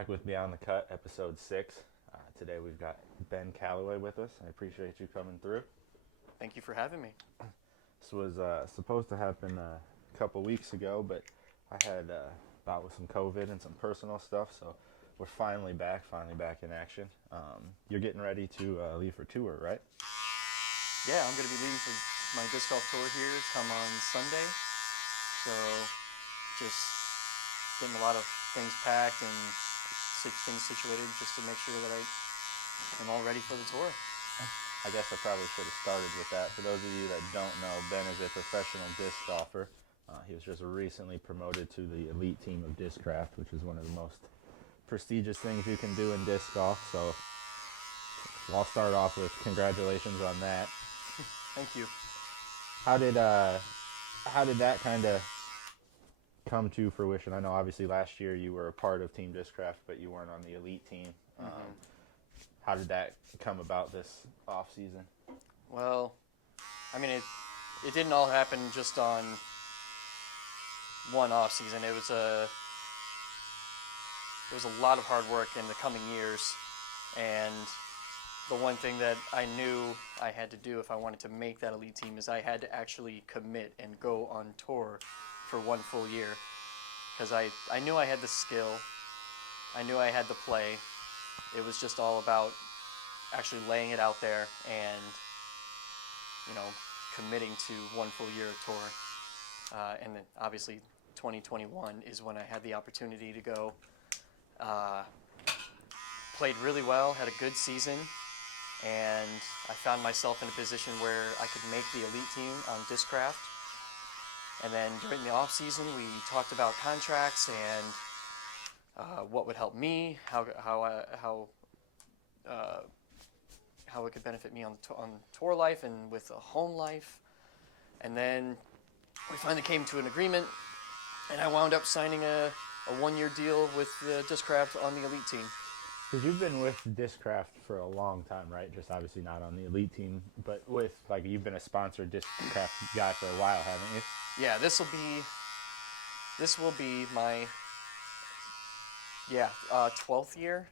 Back with Beyond the Cut, episode 6. Today we've got Ben Callaway with us. I appreciate you coming through. Thank you for having me. This was supposed to happen a couple weeks ago, but I had bout with some COVID and some personal stuff, so we're finally back in action. You're getting ready to leave for tour, right? Yeah, I'm going to be leaving for my disc golf tour here come on Sunday. So just getting a lot of things packed and things situated just to make sure that I am all ready for the tour. I guess I probably should have started with that. For those of you that don't know, Ben is a professional disc golfer. He was just recently promoted to the elite team of Discraft, which is one of the most prestigious things you can do in disc golf. So I'll start off with congratulations on that. Thank you. How did that kind of come to fruition? I know obviously last year you were a part of Team Discraft, but you weren't on the elite team. How did that come about this off season? Well, I mean, it didn't all happen just on one off season. It was a lot of hard work in the coming years, and the one thing that I knew I had to do if I wanted to make that elite team is I had to actually commit and go on tour for one full year, because I knew I had the skill, I knew I had the play. It was just all about actually laying it out there and, committing to one full year of tour. And then obviously 2021 is when I had the opportunity to go. Played really well, had a good season, and I found myself in a position where I could make the elite team on Discraft. And then during the off season, we talked about contracts and what would help me, how it could benefit me on tour life and with a home life. And then we finally came to an agreement, and I wound up signing a one-year deal with Discraft on the elite team. Because you've been with Discraft for a long time, right? Just obviously not on the elite team, but you've been a sponsored Discraft guy for a while, haven't you? Yeah, this will be my 12th year.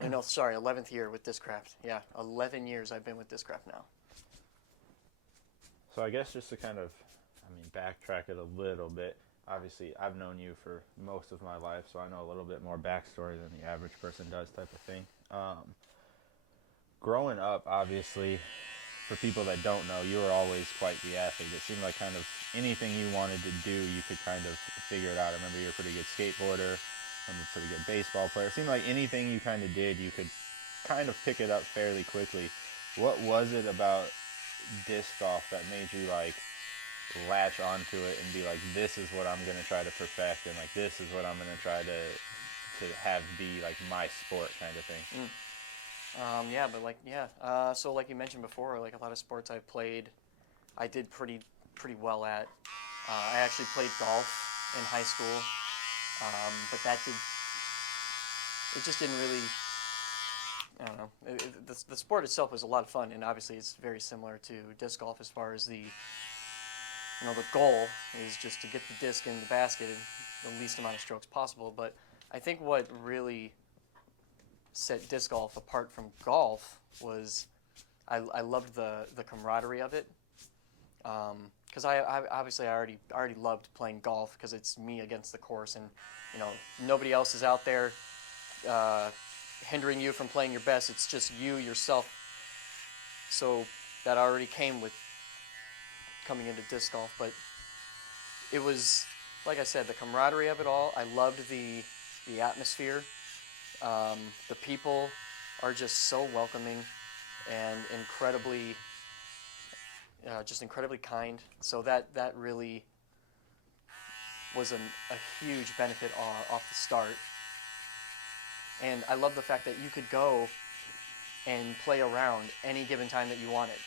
No, sorry, 11th year with Discraft. Yeah, 11 years I've been with Discraft now. So I guess just to kind of, backtrack it a little bit. Obviously, I've known you for most of my life, so I know a little bit more backstory than the average person does, type of thing. Growing up, obviously, for people that don't know, you were always quite the athlete. It seemed like kind of anything you wanted to do, you could kind of figure it out. I remember you were a pretty good skateboarder, I'm a pretty good baseball player. It seemed like anything you kind of did, you could kind of pick it up fairly quickly. What was it about disc golf that made you latch onto it and be like, this is what I'm going to try to perfect, and this is what I'm going to try to have be my sport kind of thing? So like you mentioned before, a lot of sports I've played, I did pretty well at. I actually played golf in high school, but it just didn't really, I don't know. The sport itself was a lot of fun, and obviously it's very similar to disc golf as far as the goal is just to get the disc in the basket in the least amount of strokes possible. But I think what really set disc golf apart from golf was I loved the camaraderie of it. Because I already loved playing golf because it's me against the course, and nobody else is out there hindering you from playing your best. It's just you, yourself. So that already came with coming into disc golf, but it was, like I said, the camaraderie of it all. I loved the atmosphere. The people are just so welcoming and incredibly kind. So that really was a huge benefit off the start. And I love the fact that you could go and play around any given time that you wanted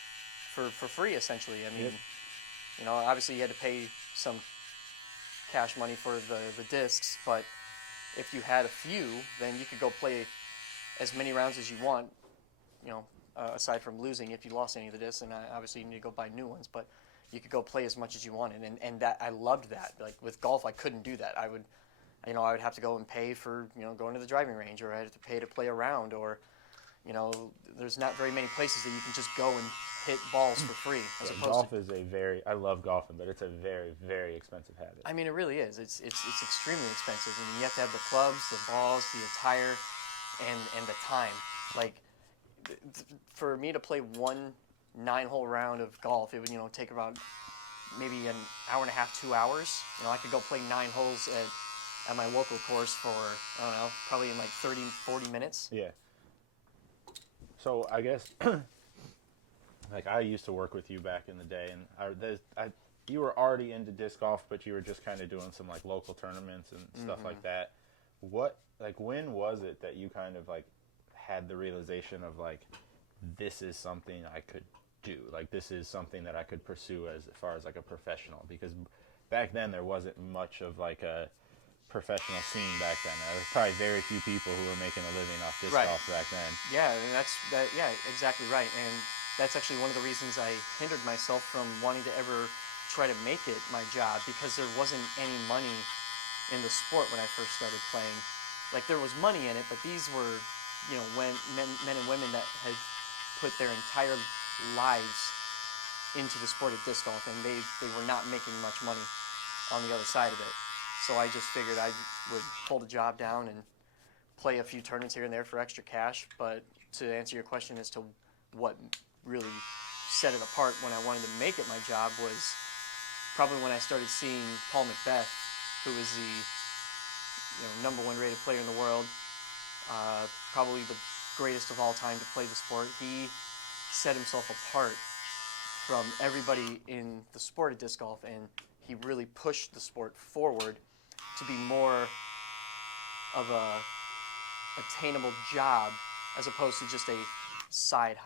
for free, essentially. Yep. Obviously you had to pay some cash money for the discs, but if you had a few, then you could go play as many rounds as you want, aside from losing if you lost any of the discs, and obviously you need to go buy new ones, but you could go play as much as you wanted, and that I loved that. With golf, I couldn't do that. I would I would have to go and pay for, going to the driving range, or I'd have to pay to play around, or, there's not very many places that you can just go and hit balls for free. As opposed golf to, is I love golfing, but it's a very, very expensive habit. I mean, it really is. It's extremely expensive. I mean, you have to have the clubs, the balls, the attire, and the time. Like, for me to play one 9-hole round of golf, it would, take about maybe an hour and a half, 2 hours. I could go play 9 holes at my local course for, I don't know, probably in like 30, 40 minutes. Yeah. So I guess, like, I used to work with you back in the day, and you were already into disc golf, but you were just kind of doing some like local tournaments and stuff like that. When was it that you kind of like had the realization of like, this is something I could do? Like, this is something that I could pursue as far as like a professional? Because back then there wasn't much of like a professional scene back then. There was probably very few people who were making a living off disc golf back then. Yeah, and yeah, exactly right. And that's actually one of the reasons I hindered myself from wanting to ever try to make it my job, because there wasn't any money in the sport when I first started playing. Like, there was money in it, but these were, when men and women that had put their entire lives into the sport of disc golf, and they were not making much money on the other side of it. So I just figured I would hold a job down and play a few tournaments here and there for extra cash. But to answer your question as to what really set it apart when I wanted to make it my job was probably when I started seeing Paul McBeth, who is the #1 rated player in the world, probably the greatest of all time to play the sport. He set himself apart from everybody in the sport of disc golf, and he really pushed the sport forward to be more of a attainable job as opposed to just a side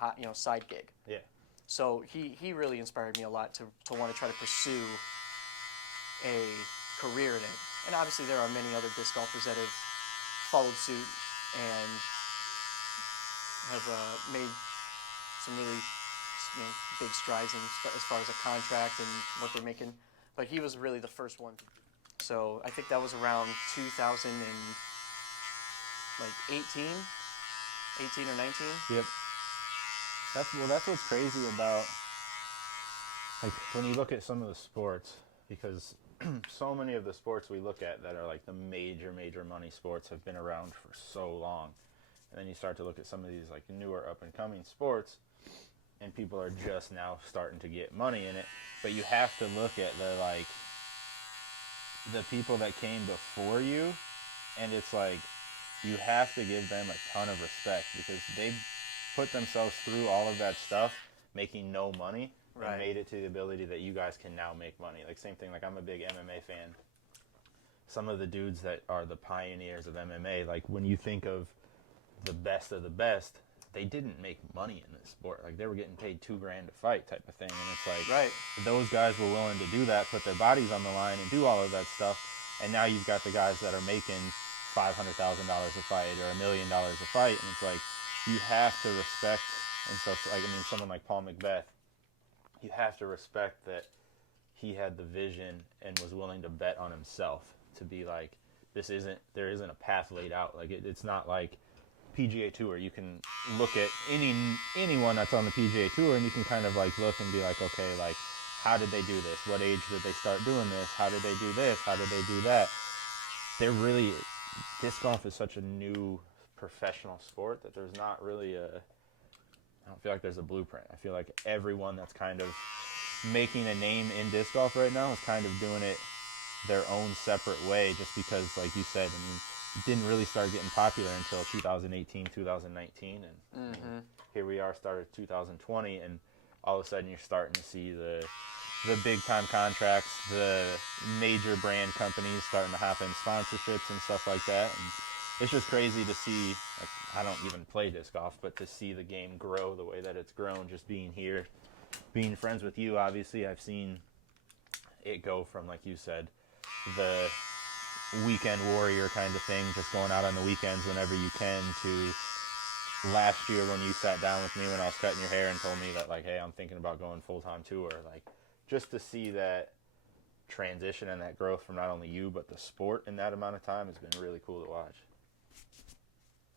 gig. Yeah. So he really inspired me a lot to want to try to pursue a career in it. And obviously there are many other disc golfers that have followed suit and have made some really big strides as far as a contract and what they're making. But he was really the first one. So I think that was around 2018 or 19. Yep. That's what's crazy about, like, when you look at some of the sports, because so many of the sports we look at that are like the major money sports have been around for so long. And then you start to look at some of these like newer up and coming sports, and people are just now starting to get money in it. But you have to look at the people that came before you, and it's like you have to give them a ton of respect, because they put themselves through all of that stuff making no money and made it to the ability that you guys can now make money. Like, same thing, like, I'm a big MMA fan. Some of the dudes that are the pioneers of MMA, like, when you think of the best, they didn't make money in this sport. Like, they were getting paid $2,000 to fight type of thing. And it's like, those guys were willing to do that, put their bodies on the line and do all of that stuff. And now you've got the guys that are making $500,000 a fight or $1 million a fight. And it's like, you have to respect. And so, like, I mean, someone like Paul McBeth, you have to respect that he had the vision and was willing to bet on himself to be like, there isn't a path laid out. Like, it's not like PGA Tour. You can look at anyone that's on the PGA Tour, and you can kind of like look and be like, okay, like, how did they do this? What age did they start doing this? How did they do this? How did they do that? Disc golf is such a new professional sport that there's not really I don't feel like there's a blueprint. I feel like everyone that's kind of making a name in disc golf right now is kind of doing it their own separate way, just because, like you said, I mean, it didn't really start getting popular until 2018, 2019, and here we are, started 2020, and all of a sudden you're starting to see the big time contracts, the major brand companies starting to hop in sponsorships and stuff like that. And it's just crazy to see, like, I don't even play disc golf, but to see the game grow the way that it's grown, just being here, being friends with you, obviously, I've seen it go from, like you said, the weekend warrior kind of thing, just going out on the weekends whenever you can, to last year when you sat down with me when I was cutting your hair and told me that, like, hey, I'm thinking about going full-time tour. Like, just to see that transition and that growth from not only you but the sport in that amount of time has been really cool to watch.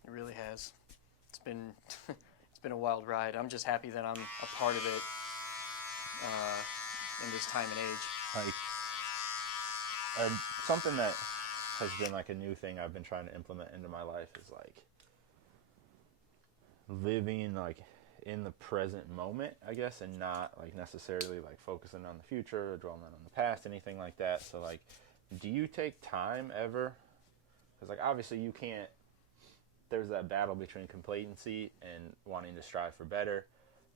It really has. It's been it's been a wild ride. I'm just happy that I'm a part of it in this time and age. Like, something that has been like a new thing I've been trying to implement into my life is like living like in the present moment, I guess, and not like necessarily like focusing on the future or dwelling on the past, anything like that. So like, do you take time ever? Because like obviously you can't. There's that battle between complacency and wanting to strive for better,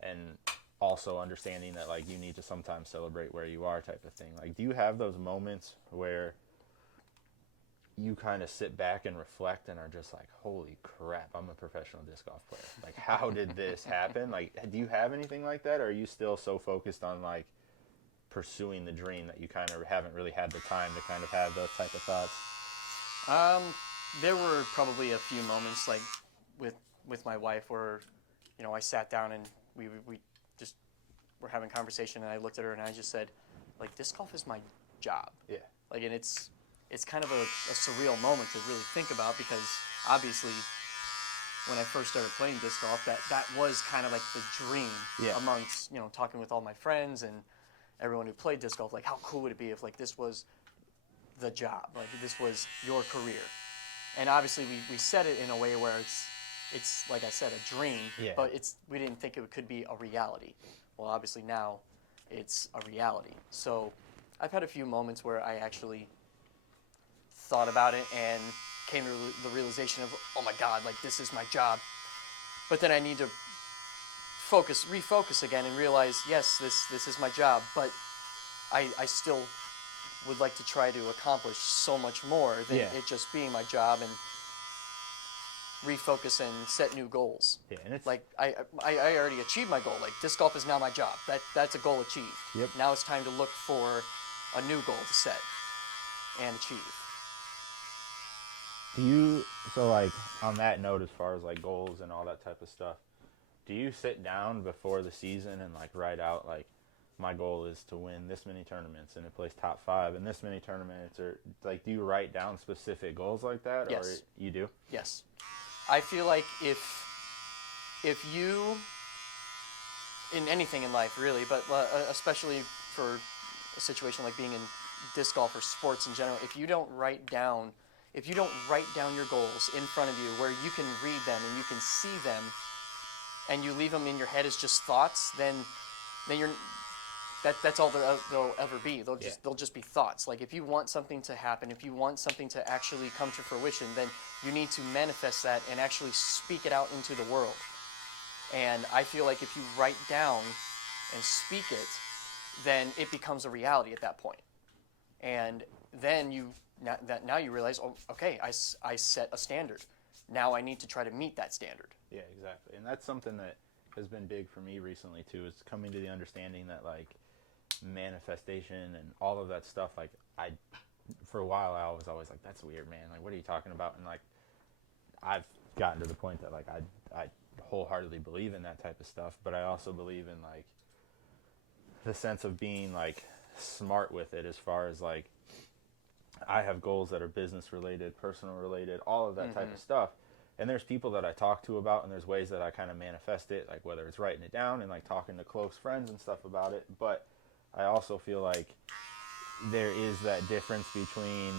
and also understanding that like you need to sometimes celebrate where you are, type of thing. Like, do you have those moments where you kind of sit back and reflect and are just like, holy crap, I'm a professional disc golf player. Like, how did this happen? Like, do you have anything like that? Or are you still so focused on like pursuing the dream that you kind of haven't really had the time to kind of have those type of thoughts? There were probably a few moments like with my wife where, I sat down and we just were having a conversation, and I looked at her and I just said, like, disc golf is my job. Yeah. Like, and it's kind of a surreal moment to really think about, because obviously when I first started playing disc golf, that was kind of like the dream amongst, talking with all my friends and everyone who played disc golf. Like, how cool would it be if like this was the job, like this was your career? And obviously we said it in a way where it's like I said, a dream, but we didn't think it could be a reality. Well, obviously now it's a reality. So I've had a few moments where I actually thought about it and came to the realization of, oh my God, like this is my job. But then I need to refocus again and realize, yes, this is my job, but I still would like to try to accomplish so much more than it just being my job, and refocus and set new goals. Yeah, and it's like I already achieved my goal. Like, disc golf is now my job. That's a goal achieved. Yep. Now it's time to look for a new goal to set and achieve. So like on that note, as far as like goals and all that type of stuff, do you sit down before the season and like write out like, my goal is to win this many tournaments and to place top 5 in this many tournaments, or like, do you write down specific goals like that? Yes. Or you do? Yes. I feel like if you, in anything in life really, but especially for a situation like being in disc golf or sports in general, if you don't write down your goals in front of you where you can read them and you can see them, and you leave them in your head as just thoughts, then you're that's all they'll ever be. They'll just be thoughts. Like, if you want something to happen, if you want something to actually come to fruition, then you need to manifest that and actually speak it out into the world. And I feel like if you write down and speak it, then it becomes a reality at that point. And then now you realize, oh, okay, I set a standard. Now I need to try to meet that standard. Yeah, exactly. And that's something that has been big for me recently too, is coming to the understanding that like manifestation and all of that stuff, like for a while I was always like, that's weird, man, like what are you talking about? And like I've gotten to the point that like I wholeheartedly believe in that type of stuff, but I also believe in like the sense of being like smart with it, as far as like I have goals that are business related, personal related, all of that type of stuff. And there's people that I talk to about, and there's ways that I kind of manifest it, like whether it's writing it down and like talking to close friends and stuff about it. But I also feel like there is that difference between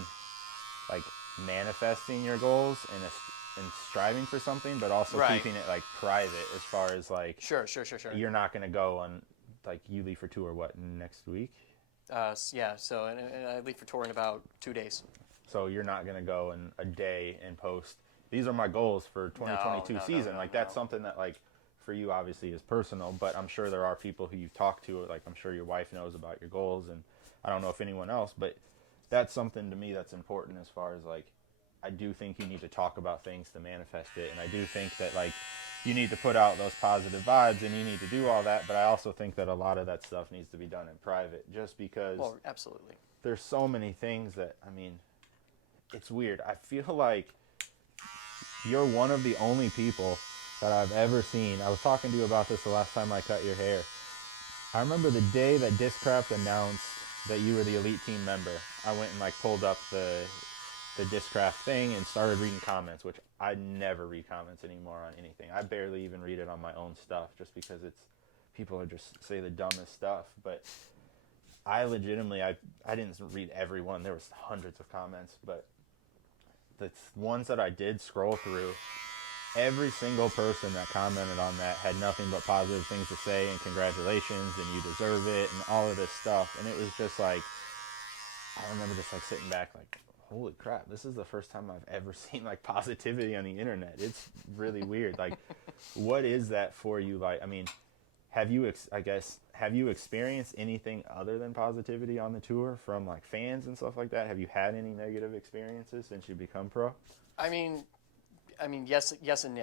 like manifesting your goals and striving for something, but also keeping it like private, as far as like Sure. You're not going to go on, like, you leave for tour what, next week? Yeah. So and I leave for tour in about 2 days. So you're not going to go in a day and post, these are my goals for 2022 season. No, that's something that like for you obviously is personal, but I'm sure there are people who you talk to, like I'm sure your wife knows about your goals, and I don't know if anyone else, but that's something to me that's important, as far as like I do think you need to talk about things to manifest it, and I do think that like you need to put out those positive vibes and you need to do all that, but I also think that a lot of that stuff needs to be done in private, just because absolutely, there's so many things that, I mean, it's weird. I feel like you're one of the only people that I've ever seen. I was talking to you about this the last time I cut your hair. I remember the day that Discraft announced that you were the elite team member, I went and like pulled up the Discraft thing and started reading comments, which I never read comments anymore on anything. I barely even read it on my own stuff, just because people are just say the dumbest stuff. But I legitimately, I didn't read every one. There was hundreds of comments, but the ones that I did scroll through, every single person that commented on that had nothing but positive things to say and congratulations and you deserve it and all of this stuff. And it was just like, I remember just like sitting back like, holy crap, this is the first time I've ever seen like positivity on the internet. It's really weird. Like, what is that for you? Like, I mean, have you experienced anything other than positivity on the tour from like fans and stuff like that? Have you had any negative experiences since you become pro? I mean, yes, and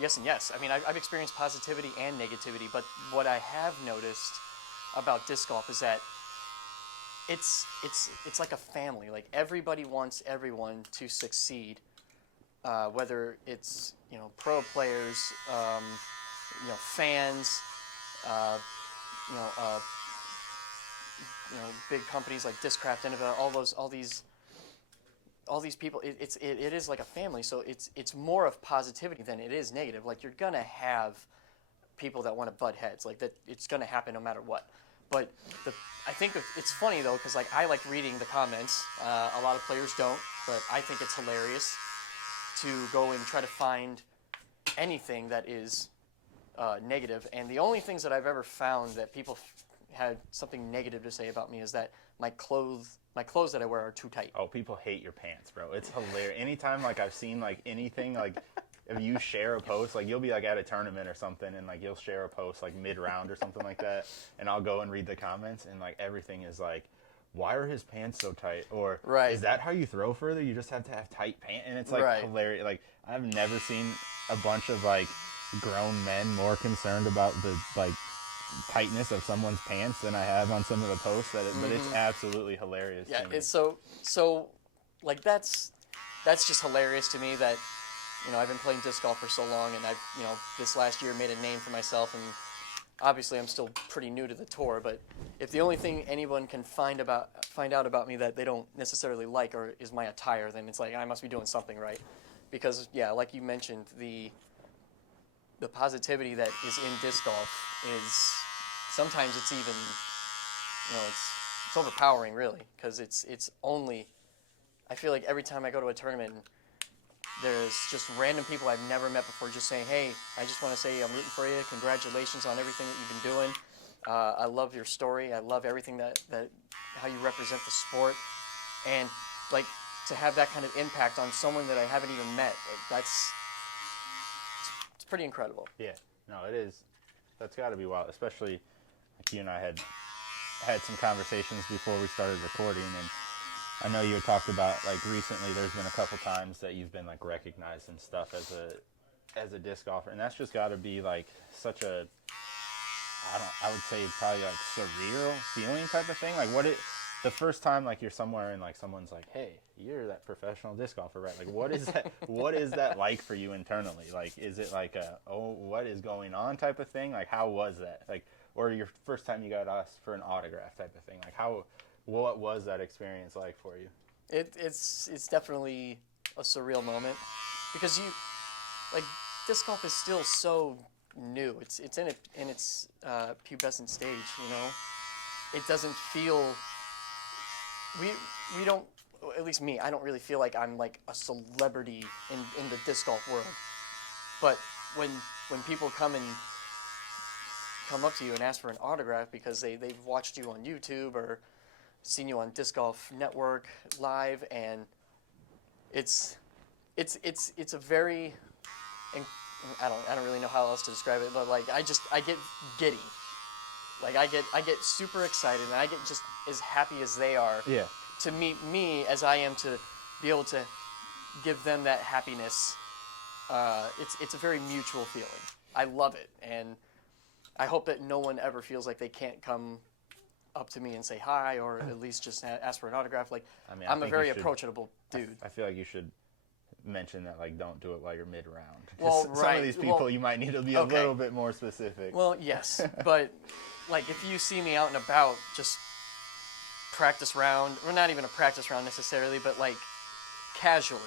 yes. I mean, I've experienced positivity and negativity, but what I have noticed about disc golf is that it's like a family. Like, everybody wants everyone to succeed, whether it's pro players, fans, big companies like Discraft, Innova, all these people. It is like a family. So it's more of positivity than it is negative. Like, you're gonna have people that want to butt heads. Like, that, it's gonna happen no matter what. But I think it's funny though, because like, I like reading the comments. A lot of players don't, but I think it's hilarious to go and try to find anything that is negative. And the only things that I've ever found that people had something negative to say about me is that my clothes that I wear are too tight. Oh, people hate your pants, bro. It's hilarious. Anytime like I've seen like anything like, if you share a post, like you'll be like at a tournament or something and like you'll share a post like mid-round or something like that, and I'll go and read the comments and like everything is like, why are his pants so tight? Or right. Is that how you throw further? You just have to have tight pants? And it's like right. hilarious. Like, I've never seen a bunch of like grown men more concerned about the like tightness of someone's pants than I have on some of the posts. But it's absolutely hilarious. Yeah, to me. it's so like that's just hilarious to me that I've been playing disc golf for so long, and I've this last year made a name for myself, and obviously I'm still pretty new to the tour. But if the only thing anyone can find out about me that they don't necessarily like is my attire, then it's like I must be doing something right, because like you mentioned, the positivity that is in disc golf is sometimes it's even it's overpowering, really, because it's only, I feel like every time I go to a tournament, there's just random people I've never met before just saying, hey, I just want to say I'm rooting for you. Congratulations on everything that you've been doing. I love your story. I love everything that how you represent the sport. And like, to have that kind of impact on someone that I haven't even met, it's pretty incredible. Yeah, no, it is. That's got to be wild, especially like you and I had some conversations before we started recording, and I know you had talked about like recently there's been a couple times that you've been like recognized and stuff as a disc golfer, and that's just got to be like such a, I would say probably like surreal feeling type of thing. Like, the first time like you're somewhere and like someone's like, hey, you're that professional disc golfer, right? Like, what is that like for you internally? Like, is it like a, oh, what is going on type of thing? Like, how was that? Like, or your first time you got asked for an autograph type of thing? Like, what was that experience like for you? It's definitely a surreal moment, because disc golf is still so new. It's in its pubescent stage. It doesn't feel, we don't, at least me, I don't really feel like I'm like a celebrity in the disc golf world. But when people come up to you and ask for an autograph because they've watched you on YouTube or seen you on Disc Golf Network live, and it's a very, I don't really know how else to describe it, but like I get giddy. Like, I get super excited, and I get just as happy as they are to meet me as I am to be able to give them that happiness. It's a very mutual feeling. I love it, and I hope that no one ever feels like they can't come up to me and say hi, or at least just ask for an autograph. Like, I mean, I'm a very approachable dude. I feel like you should mention that, like, don't do it while you're mid-round. Well, some of these people, you might need to be a little bit more specific. Well, yes, but like, if you see me out and about, just practice round, or not even a practice round necessarily, but like casually.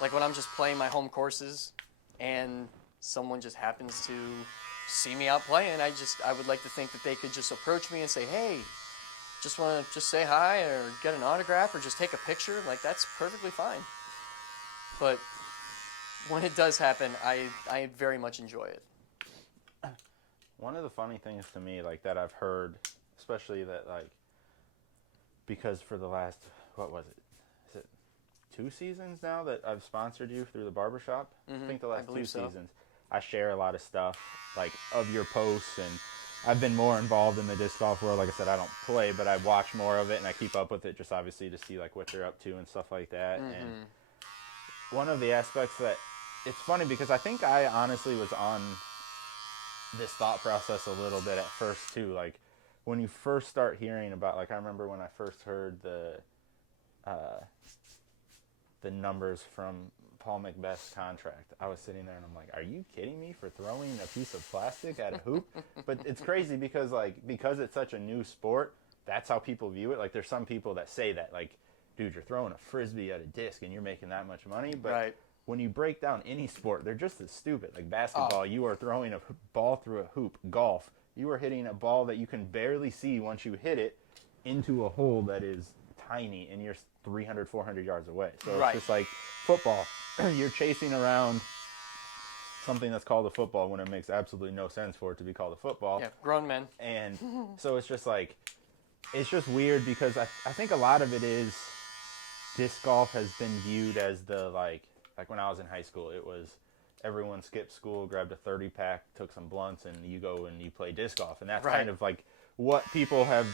Like when I'm just playing my home courses and someone just happens to see me out playing, I would like to think that they could just approach me and say, hey, just want to just say hi or get an autograph or just take a picture. Like that's perfectly fine. But when it does happen, I very much enjoy it. One of the funny things to me, like that I've heard, especially that like, because for the last, what was it? Is it 2 seasons now that I've sponsored you through the barbershop? Mm-hmm. I think the last 2 so. seasons. I share a lot of stuff, like of your posts, and I've been more involved in the disc golf world. Like I said, I don't play, but I watch more of it and I keep up with it just obviously to see like what they're up to and stuff like that. Mm-hmm. And one of the aspects that, it's funny because I think I honestly was on this thought process a little bit at first too. Like when you first start hearing about, like I remember when I first heard the numbers from Paul Macbeth's contract, I was sitting there and I'm like, are you kidding me for throwing a piece of plastic at a hoop? But it's crazy because it's such a new sport, that's how people view it. Like there's some people that say that, like, dude, you're throwing a frisbee at a disc and you're making that much money. But right. When you break down any sport, they're just as stupid. Like basketball, you are throwing a ball through a hoop. Golf, you are hitting a ball that you can barely see once you hit it into a hole that is tiny and you're 300, 400 yards away. So right. It's just like football. You're chasing around something that's called a football when it makes absolutely no sense for it to be called a football. Yeah, grown men. And so it's just like, it's just weird because I think a lot of it is disc golf has been viewed as the, like when I was in high school, it was everyone skipped school, grabbed a 30-pack, took some blunts, and you go and you play disc golf. And that's right. kind of like what people have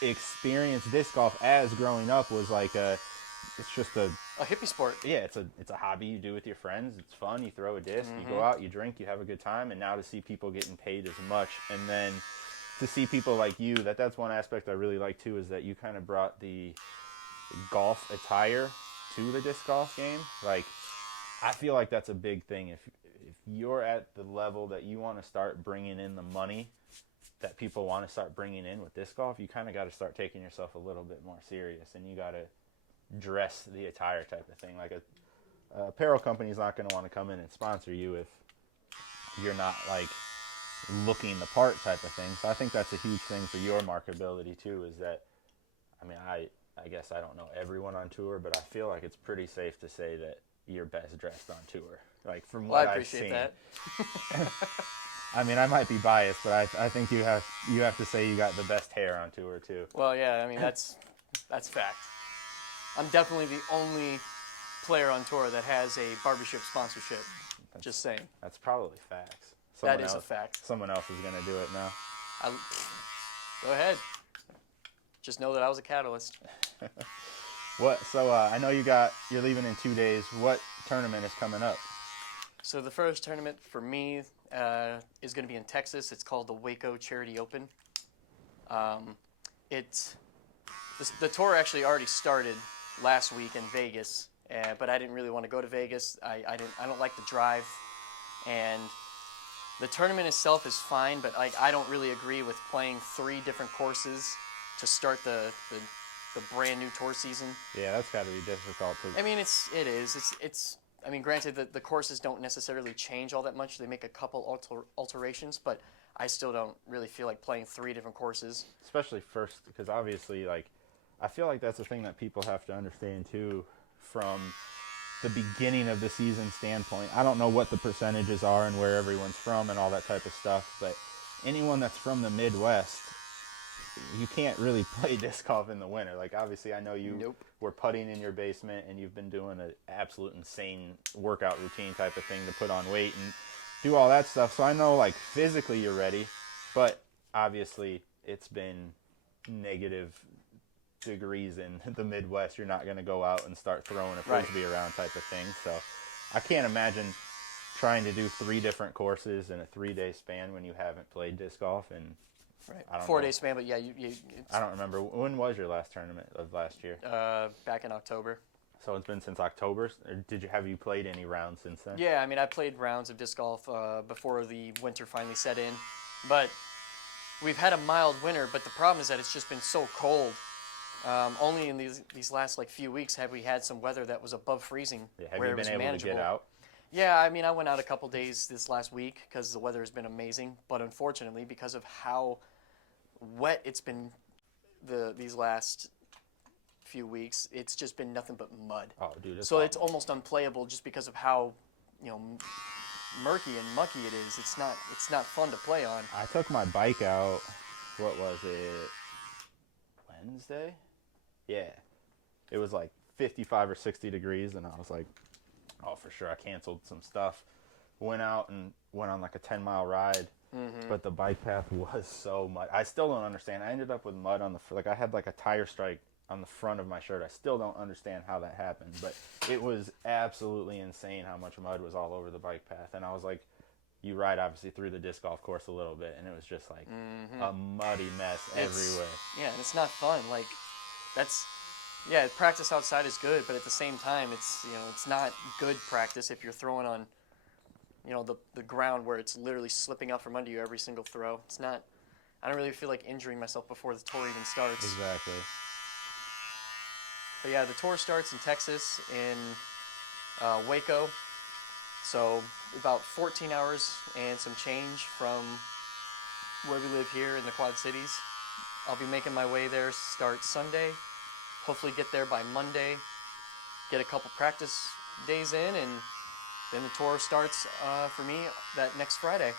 experienced disc golf as growing up was like it's just a hippie sport. Yeah, it's a hobby you do with your friends. It's fun. You throw a disc, mm-hmm. you go out, you drink, you have a good time. And now to see people getting paid as much, and then to see people like you, that's one aspect I really like too, is that you kind of brought the golf attire to the disc golf game. Like, I feel like that's a big thing. If you're at the level that you want to start bringing in the money that people want to start bringing in with disc golf, you kind of got to start taking yourself a little bit more serious, and you got to dress the attire type of thing. Like a apparel company is not going to want to come in and sponsor you if you're not like looking the part type of thing. So I think that's a huge thing for your marketability too, is that, I mean, I guess I don't know everyone on tour, but I feel like it's pretty safe to say that you're best dressed on tour. Like from what I've seen. I appreciate that. I mean, I might be biased, but I think you have to say you got the best hair on tour too. Well, yeah, I mean that's fact. I'm definitely the only player on tour that has a barbershop sponsorship. Just saying. That's probably facts. That is a fact. Someone else is gonna do it now. Go ahead. Just know that I was a catalyst. What? So I know you're leaving in 2 days. What tournament is coming up? So the first tournament for me is going to be in Texas. It's called the Waco Charity Open. The tour actually already started last week in Vegas, but I didn't really want to go to Vegas. I don't like the drive, and the tournament itself is fine, but I don't really agree with playing 3 different courses to start the brand new tour season. Yeah, that's got to be difficult. I mean, it is. I mean, granted, the courses don't necessarily change all that much. They make a couple alterations, but I still don't really feel like playing 3 different courses. Especially first, because obviously, like, I feel like that's the thing that people have to understand too, from the beginning of the season standpoint. I don't know what the percentages are and where everyone's from and all that type of stuff, but anyone that's from the Midwest, you can't really play disc golf in the winter. Like, obviously, I know you were putting in your basement and you've been doing an absolute insane workout routine type of thing to put on weight and do all that stuff. So I know, like, physically you're ready, but obviously it's been negative degrees in the Midwest. You're not going to go out and start throwing a frisbee around type of thing. So I can't imagine trying to do 3 different courses in a 3-day span when you haven't played disc golf. And right. 4-day span, but yeah, I don't remember. When was your last tournament of last year? Back in October. So it's been since October? Or have you played any rounds since then? Yeah, I mean, I played rounds of disc golf before the winter finally set in. But we've had a mild winter, but the problem is that it's just been so cold Only in these last like few weeks have we had some weather that was above freezing, Yeah, have where you it was been able manageable. to get out? Yeah, I mean, I went out a couple days this last week because the weather has been amazing. But unfortunately, because of how wet it's been these last few weeks, it's just been nothing but mud. Oh, dude, So it's almost unplayable just because of how, you know, murky and mucky it is. It's not fun to play on. I took my bike out. What was it? Wednesday? Yeah. It was like 55 or 60 degrees, and I was like, oh, for sure. I canceled some stuff. Went out and went on like a 10-mile ride, but the bike path was so mud. I still don't understand. I ended up with mud on like I had like a tire strike on the front of my shirt. I still don't understand how that happened, but it was absolutely insane how much mud was all over the bike path. And I was like, you ride obviously through the disc golf course a little bit, and it was just like a muddy mess everywhere. Yeah, and it's not fun. Like, practice outside is good, but at the same time, it's not good practice if you're throwing on, the ground where it's literally slipping out from under you every single throw. It's not. I don't really feel like injuring myself before the tour even starts. Exactly. But yeah, the tour starts in Texas in Waco. So about 14 hours and some change from where we live here in the Quad Cities. I'll be making my way there, start Sunday. Hopefully get there by Monday. Get a couple practice days in, and then the tour starts for me that next Friday.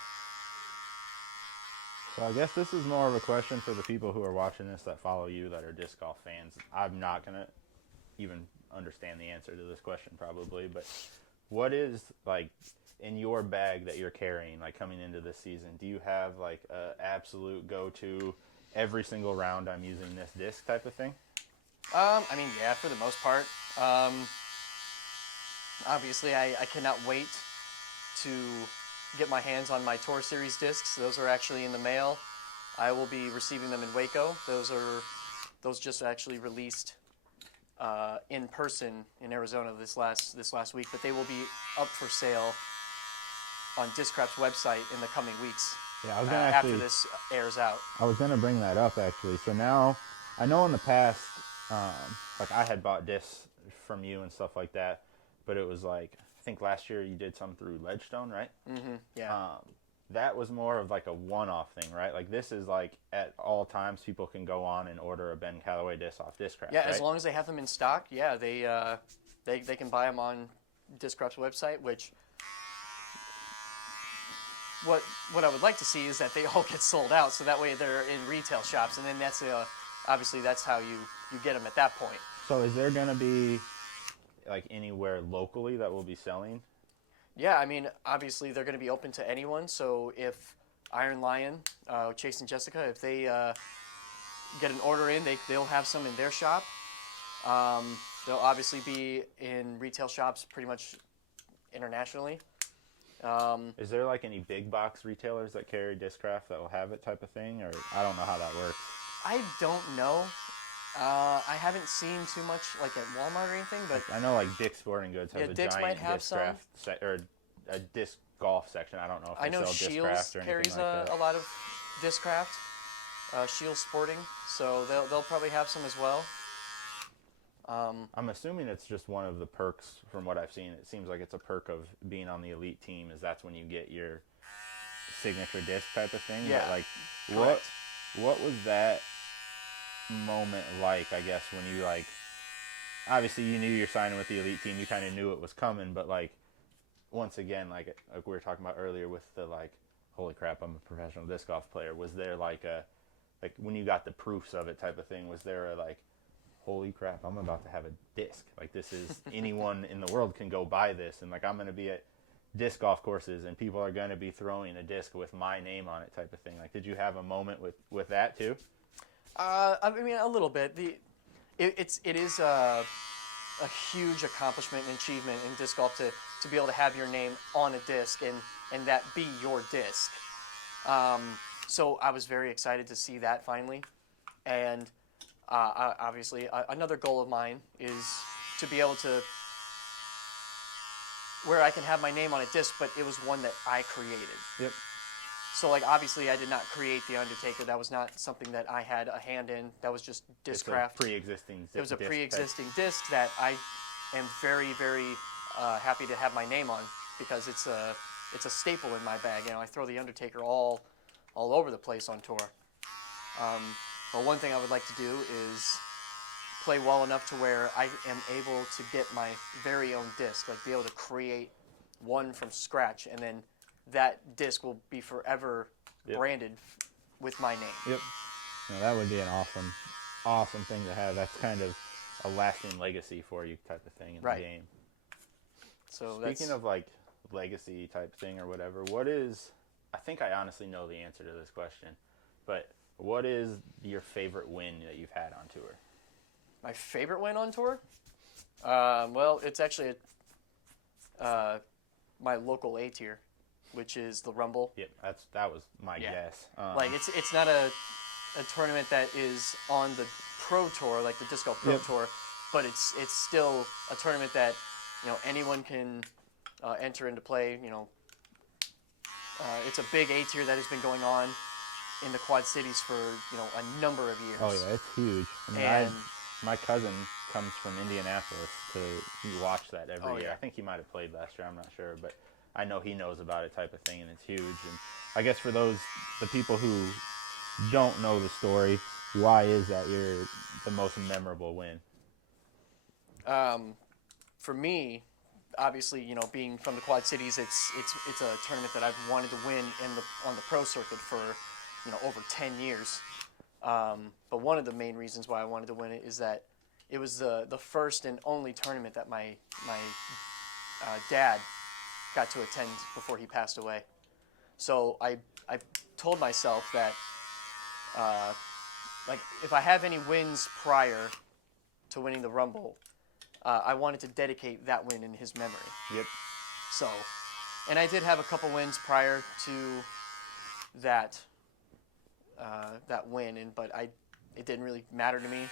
So I guess this is more of a question for the people who are watching this that follow you, that are disc golf fans. I'm not going to even understand the answer to this question probably, but what is, like, in your bag that you're carrying, like, coming into this season? Do you have, like, a absolute go-to, every single round I'm using this disc type of thing? I mean, yeah, for the most part. Obviously, I cannot wait to get my hands on my Tour Series discs. Those are actually in the mail. I will be receiving them in Waco. Those just actually released in person in Arizona this last week, but they will be up for sale on Discraft's website in the coming weeks. Yeah, I was gonna after this airs out. I was gonna bring that up actually. So now, I know in the past, like I had bought discs from you and stuff like that, but it was like, I think last year you did some through Ledgestone, right? Mm-hmm. Yeah. That was more of like a one-off thing, right? Like this is like at all times people can go on and order a Ben Callaway disc off Discraft. Yeah, right? as long as they have them in stock. Yeah, they can buy them on Discraft's website. Which what I would like to see is that they all get sold out, so that way they're in retail shops, and then that's obviously that's how you get them at that point. So is there gonna be like anywhere locally that will be selling? Yeah, I mean, obviously they're going to be open to anyone. So if Iron Lion, Chase and Jessica, if they get an order in, they'll have some in their shop. They'll obviously be in retail shops pretty much internationally. Is there like any big box retailers that carry Discraft that will have it type of thing? Or I don't know how that works. I don't know. I haven't seen too much like at Walmart or anything, but I know like Dick's Sporting Goods has a Dick's giant might have Discraft or a disc golf section. I don't know if I they know sell Shields Discraft or anything carries like that. a lot of Discraft. Shields Sporting, so they'll probably have some as well. I'm assuming it's just one of the perks from what I've seen. It seems like it's a perk of being on the elite team, is that's when you get your signature disc type of thing. Yeah, but like correct. what was that moment like, I guess, when you like, obviously you knew you're signing with the elite team, you kind of knew it was coming, but like once again, like we were talking about earlier with the like, holy crap, I'm a professional disc golf player, was there like when you got the proofs of it type of thing, was there a like, holy crap, I'm about to have a disc, like this is anyone in the world can go buy this, and like I'm going to be at disc golf courses and people are going to be throwing a disc with my name on it type of thing? Like, did you have a moment with that too? I mean, a little bit. It is a huge accomplishment and achievement in disc golf to be able to have your name on a disc and that be your disc. So I was very excited to see that finally. And obviously, another goal of mine is to be able to, where I can have my name on a disc, but it was one that I created. Yep. So, like, obviously, I did not create the Undertaker. That was not something that I had a hand in. That was just Discraft. It's a pre-existing. It was a pre-existing disc that I am very, very happy to have my name on, because it's a staple in my bag. You know, I throw the Undertaker all over the place on tour. But one thing I would like to do is play well enough to where I am able to get my very own disc, like be able to create one from scratch, and then that disc will be forever branded with my name. Yep. No, that would be an awesome thing to have. That's kind of a lasting legacy for you type of thing in the game. So speaking of like legacy type thing or whatever, I think I honestly know the answer to this question, but what is your favorite win that you've had on tour? My favorite win on tour? Well, it's actually my local A tier, which is the Rumble. Yep, that was my guess. Like it's not a tournament that is on the Pro Tour, like the Disc Golf Pro Tour, but it's still a tournament that, you know, anyone can enter into play. You know, it's a big A tier that has been going on in the Quad Cities for, you know, a number of years. Oh yeah, it's huge. I mean, my cousin comes from Indianapolis to watch that every year. I think he might have played last year. I'm not sure, but I know he knows about it type of thing, and it's huge. And I guess for the people who don't know the story, why is that the most memorable win? For me, obviously, you know, being from the Quad Cities, it's a tournament that I've wanted to win on the pro circuit for, you know, over 10 years. But one of the main reasons why I wanted to win it is that it was the first and only tournament that my dad got to attend before he passed away. So I told myself that like if I have any wins prior to winning the Rumble, I wanted to dedicate that win in his memory. Yep. So, and I did have a couple wins prior to that win, but it didn't really matter to me.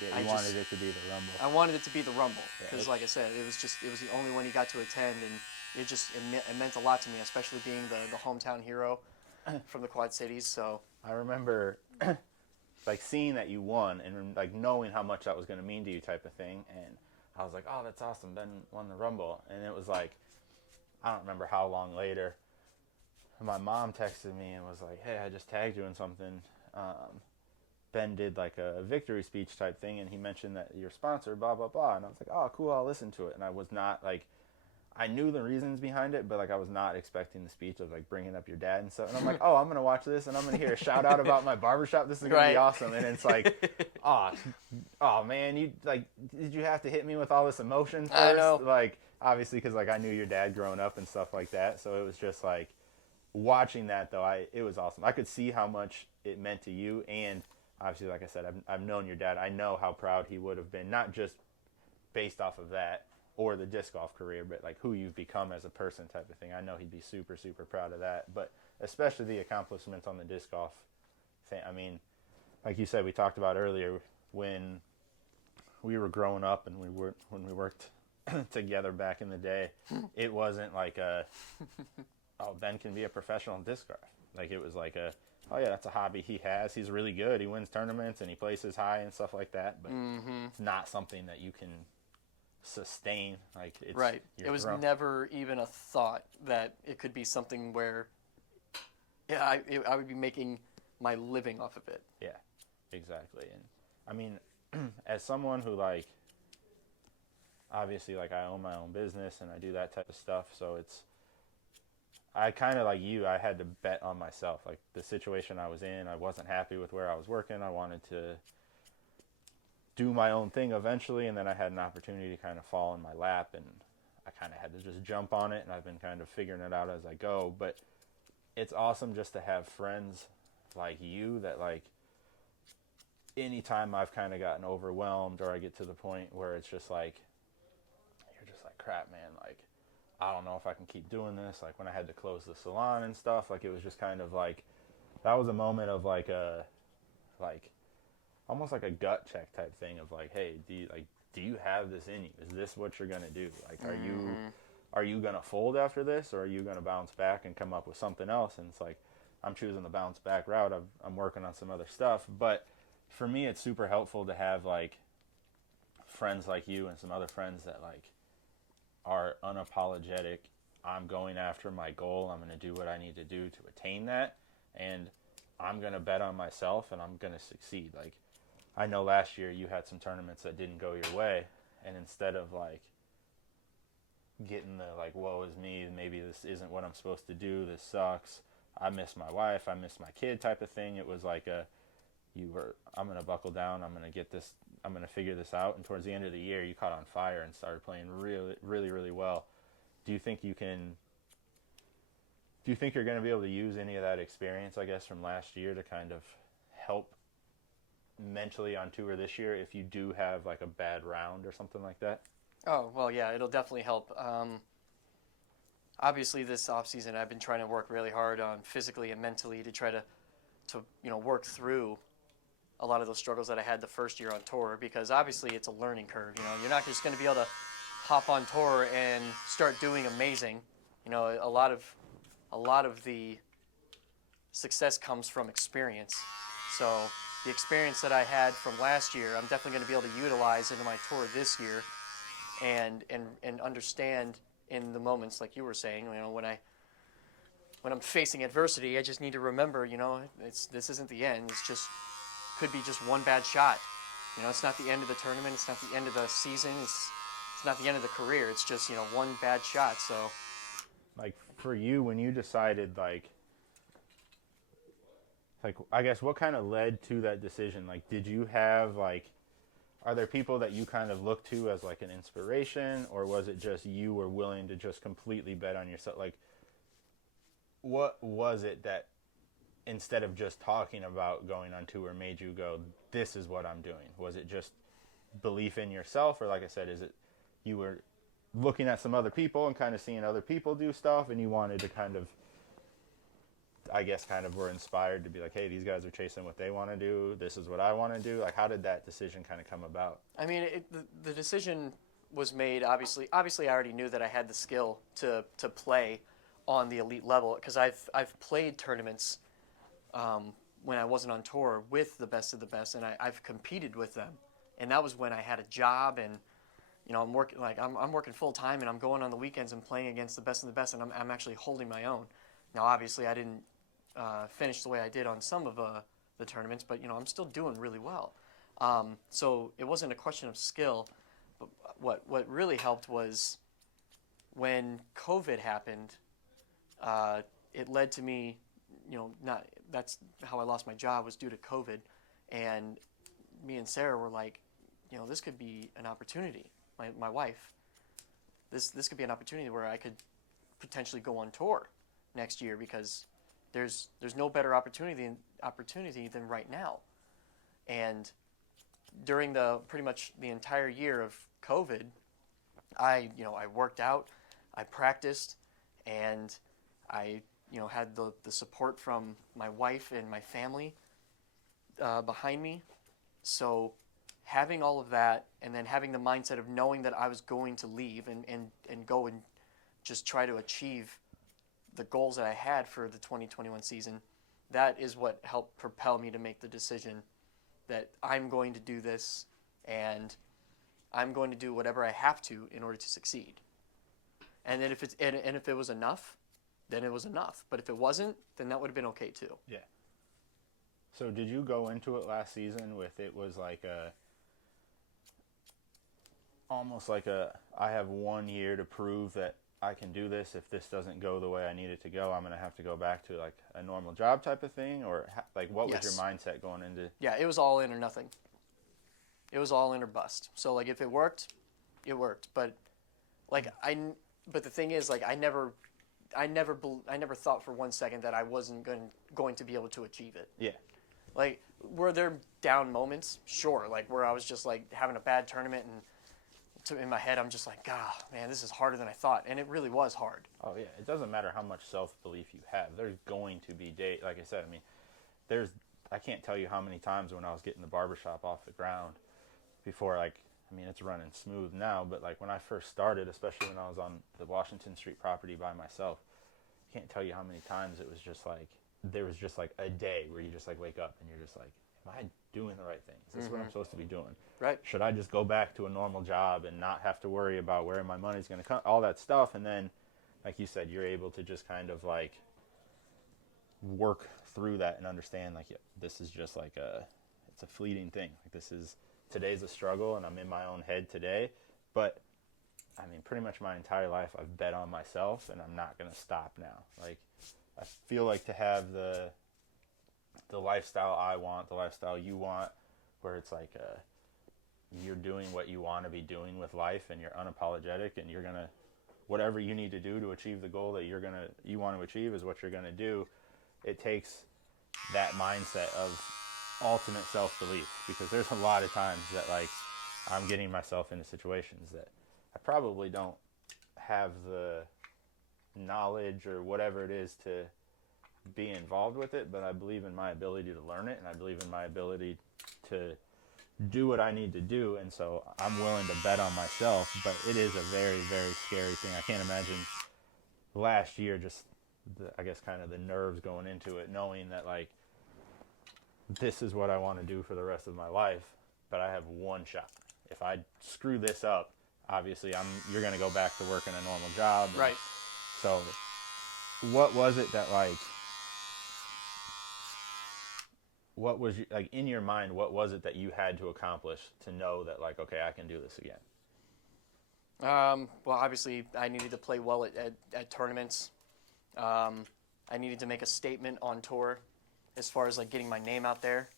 Yeah, you wanted it to be the Rumble. I wanted it to be the Rumble because, like I said, it was the only one he got to attend, and it meant a lot to me, especially being the hometown hero from the Quad Cities. So I remember like seeing that you won and like knowing how much that was going to mean to you type of thing, and I was like, oh, that's awesome, Ben won the Rumble. And it was like, I don't remember how long later, my mom texted me and was like, hey, I just tagged you in something. Ben did like a victory speech type thing, and he mentioned that you're sponsored, blah, blah, blah. And I was like, oh, cool, I'll listen to it. And I was not like, I knew the reasons behind it, but like I was not expecting the speech of like bringing up your dad and stuff. And I'm like, oh, I'm going to watch this and I'm going to hear a shout out about my barbershop. This is going to be awesome. And it's like, oh man, did you have to hit me with all this emotion first? I know. Like, obviously, because like I knew your dad growing up and stuff like that. So it was just like watching that though. It was awesome. I could see how much it meant to you, and obviously, like I said, I've known your dad. I know how proud he would have been, not just based off of that or the disc golf career, but like who you've become as a person type of thing. I know he'd be super, super proud of that, but especially the accomplishments on the disc golf thing. I mean, like you said, we talked about earlier when we were growing up and when we worked together back in the day, it wasn't like oh, Ben can be a professional disc golfer. Like it was like oh yeah, that's a hobby he has. He's really good. He wins tournaments and he places high and stuff like that. But it's not something that you can sustain. Like it's right. It was never even a thought that it could be something where, I would be making my living off of it. Yeah, exactly. And I mean, as someone who like, obviously like I own my own business and I do that type of stuff, so I kind of like you, I had to bet on myself. Like the situation I was in, I wasn't happy with where I was working. I wanted to do my own thing eventually, and then I had an opportunity to kind of fall in my lap, and I kind of had to just jump on it, and I've been kind of figuring it out as I go. But it's awesome just to have friends like you that like anytime I've kind of gotten overwhelmed or I get to the point where it's just like, you're just like, crap, man, like I don't know if I can keep doing this. Like when I had to close the salon and stuff, like it was just kind of like, that was a moment of like almost like a gut check type thing of like, hey, do you have this in you? Is this what you're going to do? Like, are you going to fold after this, or are you going to bounce back and come up with something else? And it's like, I'm choosing the bounce back route. I'm working on some other stuff. But for me, it's super helpful to have like friends like you and some other friends that like are unapologetic. I'm going after my goal. I'm going to do what I need to do to attain that. And I'm going to bet on myself and I'm going to succeed. Like, I know last year you had some tournaments that didn't go your way. And instead of like getting the like, woe is me, maybe this isn't what I'm supposed to do, this sucks, I miss my wife, I miss my kid type of thing. It was like I'm going to buckle down, I'm going to get this, I'm going to figure this out. And towards the end of the year, you caught on fire and started playing really, really, really well. Do you think you're going to be able to use any of that experience, I guess, from last year to kind of help mentally on tour this year if you do have like a bad round or something like that? Oh, well, yeah, it'll definitely help. Obviously, this off season, I've been trying to work really hard on physically and mentally to try to work through a lot of those struggles that I had the first year on tour, because obviously it's a learning curve. You're not just going to be able to hop on tour and start doing amazing. A lot of the success comes from experience. So the experience that I had from last year, I'm definitely going to be able to utilize into my tour this year, and understand in the moments like you were saying. When I'm facing adversity, I just need to remember, this isn't the end. It's just could be just one bad shot. It's not the end of the tournament. It's not the end of the season. It's not the end of the career. It's just one bad shot. So, like for you, when you decided like I guess what kind of led to that decision? Like, did you have like, are there people that you kind of look to as like an inspiration, or was it just you were willing to just completely bet on yourself? Like, what was it that instead of just talking about going on tour made you go, this is what I'm doing? Was it just belief in yourself, or like I said, is it you were looking at some other people and kind of seeing other people do stuff and you wanted to kind of, I guess, kind of were inspired to be like, hey, these guys are chasing what they want to do, this is what I want to do? Like, how did that decision kind of come about? I mean, the decision was made, obviously I already knew that I had the skill to play on the elite level, because I've played tournaments when I wasn't on tour with the best of the best, and I've competed with them, and that was when I had a job, and I'm working full time, and I'm going on the weekends and playing against the best of the best, and I'm actually holding my own. Now, obviously, I didn't finish the way I did on some of the tournaments, but I'm still doing really well. So it wasn't a question of skill, but what really helped was when COVID happened. It led to me, that's how I lost my job, was due to COVID. And me and Sarah were like, this could be an opportunity. My wife, this could be an opportunity where I could potentially go on tour next year, because there's no better opportunity than right now. And during pretty much the entire year of COVID, I worked out, I practiced, and I had the support from my wife and my family behind me. So having all of that, and then having the mindset of knowing that I was going to leave and go and just try to achieve the goals that I had for the 2021 season, that is what helped propel me to make the decision that I'm going to do this, and I'm going to do whatever I have to in order to succeed. And then if it was enough, then it was enough. But if it wasn't, then that would have been okay too. Yeah. So did you go into it last season with, it was like almost like I have 1 year to prove that I can do this. If this doesn't go the way I need it to go, I'm going to have to go back to like a normal job type of thing? Or like, what was your mindset going into? Yeah, it was all in or nothing. It was all in or bust. So like, if it worked, it worked. But like but the thing is, like, I never thought for 1 second that I wasn't going to be able to achieve it. Yeah. Like, were there down moments? Sure. Like, where I was just like having a bad tournament, and in my head I'm just like, man, this is harder than I thought. And it really was hard. Oh yeah. It doesn't matter how much self-belief you have. There's going to be days, like I said, I mean, I can't tell you how many times when I was getting the barbershop off the ground before, like, I mean, it's running smooth now, but like when I first started, especially when I was on the Washington Street property by myself, I can't tell you how many times it was just like, there was just like a day where you just like wake up and you're just like, am I doing the right thing? Is this what I'm supposed to be doing? Right. Should I just go back to a normal job and not have to worry about where my money's going to come? All that stuff. And then, like you said, you're able to just kind of like work through that and understand like, yeah, this is just like it's a fleeting thing. Like today's a struggle and I'm in my own head today. But I mean, pretty much my entire life I've bet on myself and I'm not going to stop now. Like, I feel like to have the lifestyle I want, the lifestyle you want, where it's like you're doing what you want to be doing with life and you're unapologetic and you're going to, whatever you need to do to achieve the goal that you want to achieve is what you're going to do. It takes that mindset of ultimate self-belief, because there's a lot of times that like I'm getting myself into situations that I probably don't have the knowledge or whatever it is to be involved with it, but I believe in my ability to learn it and I believe in my ability to do what I need to do, and so I'm willing to bet on myself. But it is a very, very scary thing. I can't imagine last year just I guess kind of the nerves going into it, knowing that like this is what I want to do for the rest of my life, but I have one shot. If I screw this up, obviously you're going to go back to working a normal job. Right. So what was it that like, what was like in your mind, what was it that you had to accomplish to know that like, okay, I can do this again? Well, obviously I needed to play well at tournaments. I needed to make a statement on tour as far as like getting my name out there.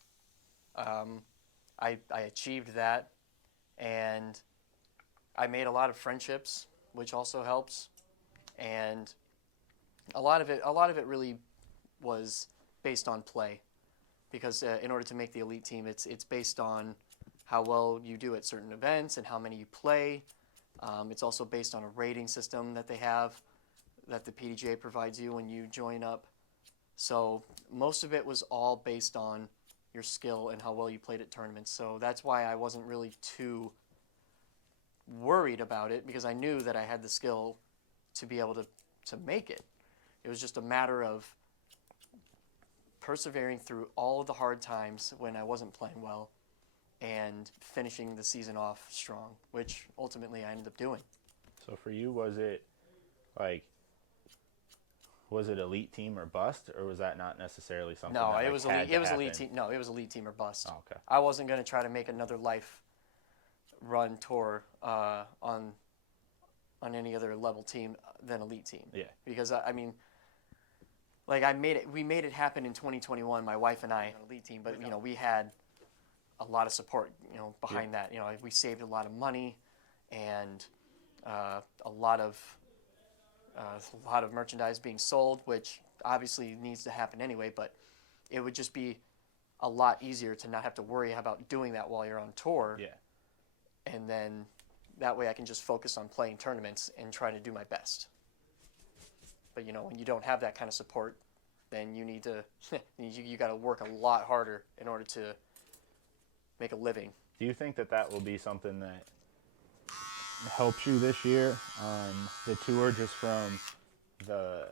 I achieved that, and I made a lot of friendships, which also helps. And a lot of it really was based on play, because in order to make the elite team, it's based on how well you do at certain events and how many you play. It's also based on a rating system that they have, that the PDGA provides you when you join up. So most of it was all based on your skill and how well you played at tournaments. So that's why I wasn't really too worried about it, because I knew that I had the skill to be able to make it. It was just a matter of persevering through all of the hard times when I wasn't playing well and finishing the season off strong, which ultimately I ended up doing. So for you, was it elite team or bust, or was that not necessarily something? No, that, it like, was had elite. to It was happen? elite team. No, it was elite team or bust. Oh, okay. I wasn't going to try to make another life run tour on any other level team than elite team. Yeah. Because I mean, like we made it happen in 2021. My wife and I, on elite team, but we had a lot of support, behind that. We saved a lot of money, and a lot of merchandise being sold, which obviously needs to happen anyway, but it would just be a lot easier to not have to worry about doing that while you're on tour. Yeah. And then that way I can just focus on playing tournaments and trying to do my best. But when you don't have that kind of support, then you need to you got to work a lot harder in order to make a living. Do you think that will be something that helps you this year on the tour, just from the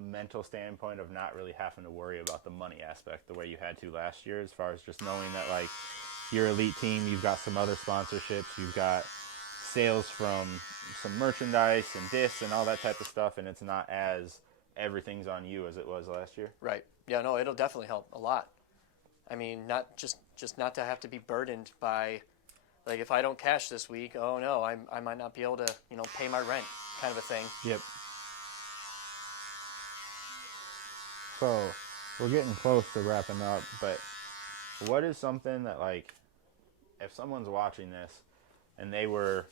mental standpoint of not really having to worry about the money aspect the way you had to last year, as far as just knowing that like your elite team, you've got some other sponsorships, you've got sales from some merchandise and this and all that type of stuff, and it's not as everything's on you as it was last year? Right. Yeah, no, it'll definitely help a lot. I mean, not just not to have to be burdened by, like, if I don't cash this week, oh no, I might not be able to, pay my rent, kind of a thing. Yep. So we're getting close to wrapping up, but what is something that, like, if someone's watching this and they were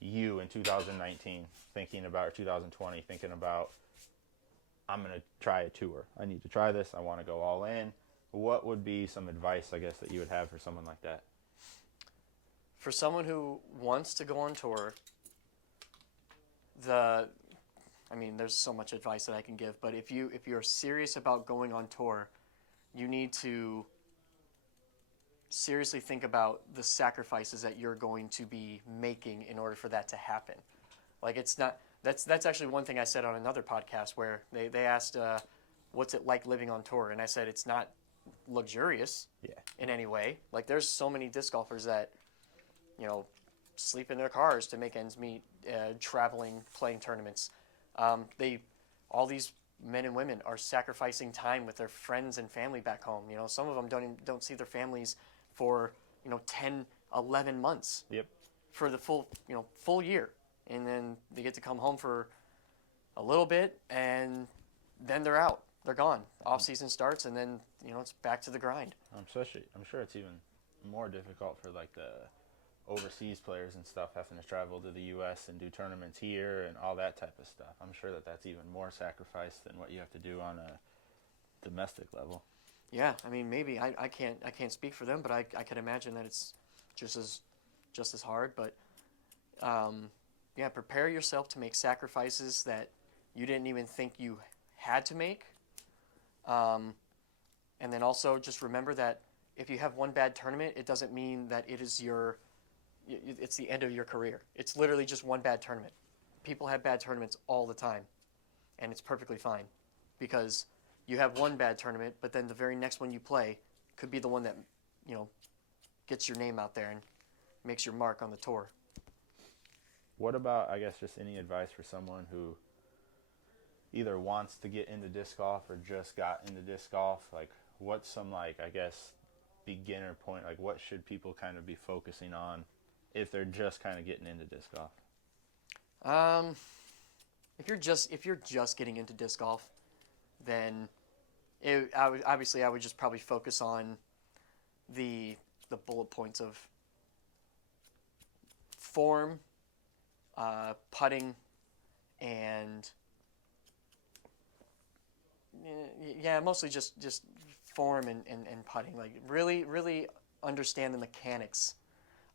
you in 2019, thinking about, or 2020, thinking about, I'm going to try a tour, I need to try this, I want to go all in, what would be some advice, I guess, that you would have for someone like that? For someone who wants to go on tour, there's so much advice that I can give, but if you're serious about going on tour, you need to seriously think about the sacrifices that you're going to be making in order for that to happen. Like, it's not, that's actually one thing I said on another podcast, where they asked what's it like living on tour? And I said, it's not luxurious Yeah. in any way. Like, there's so many disc golfers that, you know, sleep in their cars to make ends meet, traveling, playing tournaments. All these men and women are sacrificing time with their friends and family back home. You know, some of them don't see their families for, 10, 11 months. Yep. For the full year. And then they get to come home for a little bit, and then they're out. They're gone. Off season starts, and then it's back to the grind. I'm sure it's even more difficult for like the overseas players and stuff having to travel to the U.S. and do tournaments here and all that type of stuff. I'm sure that's even more sacrifice than what you have to do on a domestic level. Yeah, I mean, maybe I can't speak for them, but I can imagine that it's just as hard. But yeah, prepare yourself to make sacrifices that you didn't even think you had to make. And then also just remember that if you have one bad tournament, it doesn't mean that it's the end of your career. It's literally just one bad tournament. People have bad tournaments all the time, and it's perfectly fine because you have one bad tournament, but then the very next one you play could be the one that, gets your name out there and makes your mark on the tour. What about, I guess, just any advice for someone who either wants to get into disc golf or just got into disc golf? Like, what's some, like, I guess, beginner point? Like, what should people kind of be focusing on if they're just kind of getting into disc golf? If you're just getting into disc golf, then I would just probably focus on the bullet points of form, putting, and mostly just form and putting. Like, really understand the mechanics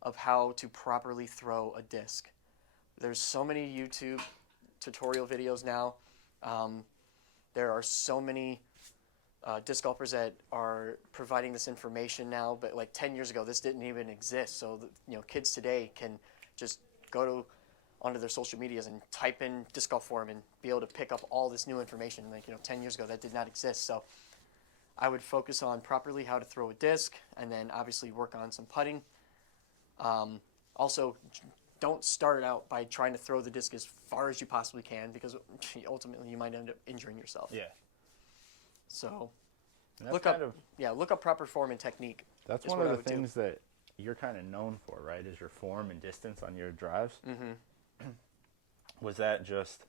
of how to properly throw a disc. There's so many YouTube tutorial videos now. There are so many disc golfers that are providing this information now, but like 10 years ago, this didn't even exist. So kids today can just go onto their social medias and type in disc golf form and be able to pick up all this new information. Like 10 years ago, that did not exist. So I would focus on properly how to throw a disc, and then obviously work on some putting. Also, don't start out by trying to throw the disc as far as you possibly can, because ultimately you might end up injuring yourself. Yeah. So look up proper form and technique. That's one of the things that you're kind of known for, right? Is your form and distance on your drives. Mm-hmm. Was that just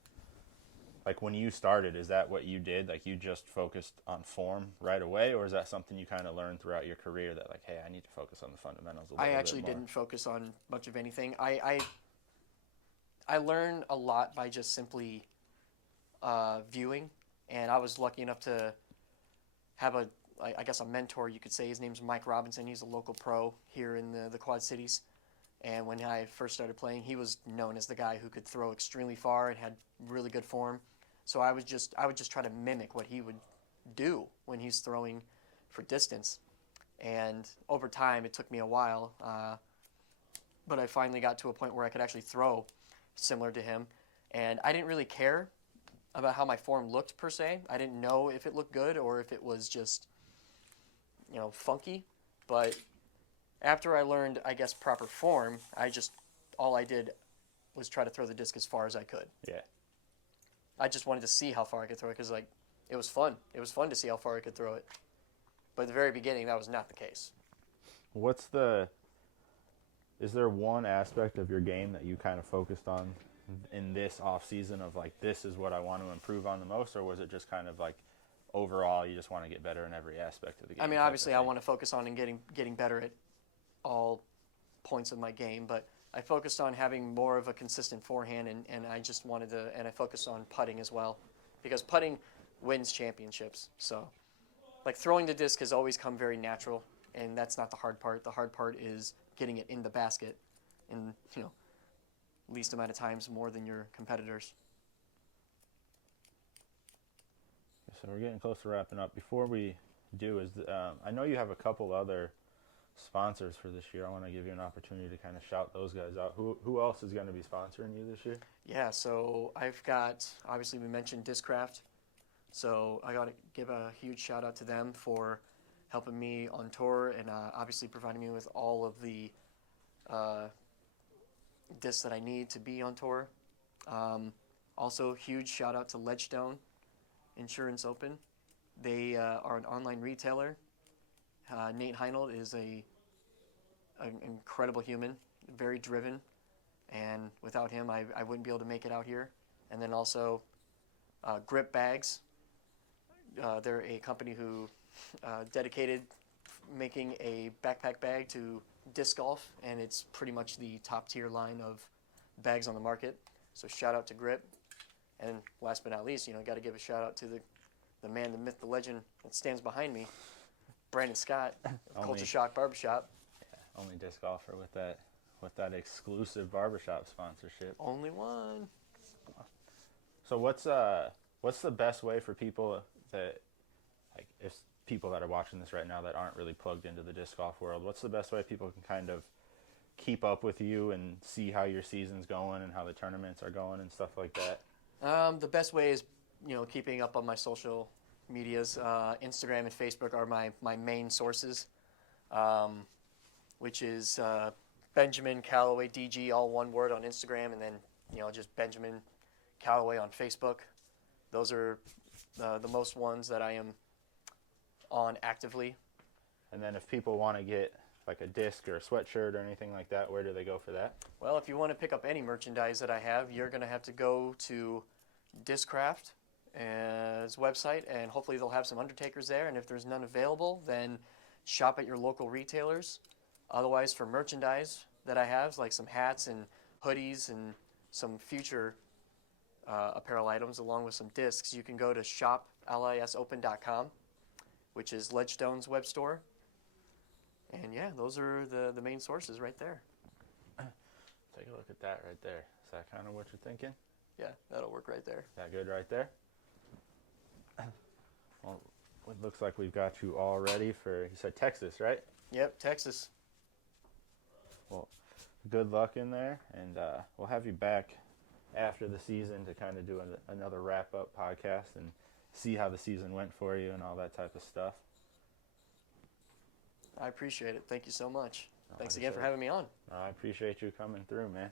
like when you started? Is that what you did? Like, you just focused on form right away, or is that something you kind of learned throughout your career that, like, hey, I need to focus on the fundamentals a little bit more? I actually didn't focus on much of anything. I learned a lot by just simply viewing, and I was lucky enough to have a mentor, you could say. His name's Mike Robinson. He's a local pro here in the Quad Cities. And when I first started playing, he was known as the guy who could throw extremely far and had really good form. So I would just try to mimic what he would do when he's throwing for distance. And over time, it took me a while, but I finally got to a point where I could actually throw similar to him. And I didn't really care about how my form looked per se. I didn't know if it looked good or if it was just, funky. But after I learned, I guess, proper form, all I did was try to throw the disc as far as I could. Yeah. I just wanted to see how far I could throw it because, it was fun. It was fun to see how far I could throw it. But at the very beginning, that was not the case. Is there one aspect of your game that you kind of focused on in this off season of, like, this is what I want to improve on the most, or was it just kind of like overall you just want to get better in every aspect of the game? I mean, obviously I want to focus on and getting better at all points of my game, but I focused on having more of a consistent forehand, and I just wanted to, and I focused on putting as well, because putting wins championships. So, like, throwing the disc has always come very natural, and that's not the hard part. The hard part is getting it in the basket in, least amount of times more than your competitors. So we're getting close to wrapping up. Before we do, I know you have a couple other sponsors for this year. I want to give you an opportunity to kind of shout those guys out. Who else is going to be sponsoring you this year? Yeah, so I've got, obviously we mentioned Discraft. So I got to give a huge shout out to them for helping me on tour and obviously providing me with all of the discs that I need to be on tour. Also, huge shout out to Ledgestone Insurance Open. They are an online retailer. Nate Heinold is an incredible human, very driven, and without him, I wouldn't be able to make it out here. And then also, Grip Bags. They're a company who dedicated making a backpack bag to disc golf, and it's pretty much the top tier line of bags on the market. So shout out to Grip. And last but not least, got to give a shout out to the man, the myth, the legend that stands behind me, Brandon Scott of Culture Shock Barbershop. Yeah, only disc golfer with that exclusive barbershop sponsorship. Only one. So what's the best way for people that, like, if people that are watching this right now that aren't really plugged into the disc golf world, what's the best way people can kind of keep up with you and see how your season's going and how the tournaments are going and stuff like that? The best way is, keeping up on my social medias. Instagram and Facebook are my main sources, which is Benjamin Callaway DG, all one word on Instagram, and then just Benjamin Callaway on Facebook. Those are the most ones that I am on actively. And then if people want to get like a disc or a sweatshirt or anything like that, where do they go for that? Well, if you want to pick up any merchandise that I have, you're going to have to go to Discraft's website, and hopefully they'll have some Undertakers there. And if there's none available, then shop at your local retailers. Otherwise, for merchandise that I have, like some hats and hoodies and some future apparel items along with some discs, you can go to shop.lisopen.com, which is Ledgestone's web store. And yeah, those are the main sources right there. Take a look at that right there. Is that kind of what you're thinking? Yeah, that'll work right there. That good right there? Well, it looks like we've got you all ready for, you said Texas, right? Yep, Texas. Well, good luck in there, and we'll have you back after the season to kind of do another wrap-up podcast and see how the season went for you and all that type of stuff. I appreciate it. Thanks you so much. Thanks again for having me on. I appreciate you coming through, man.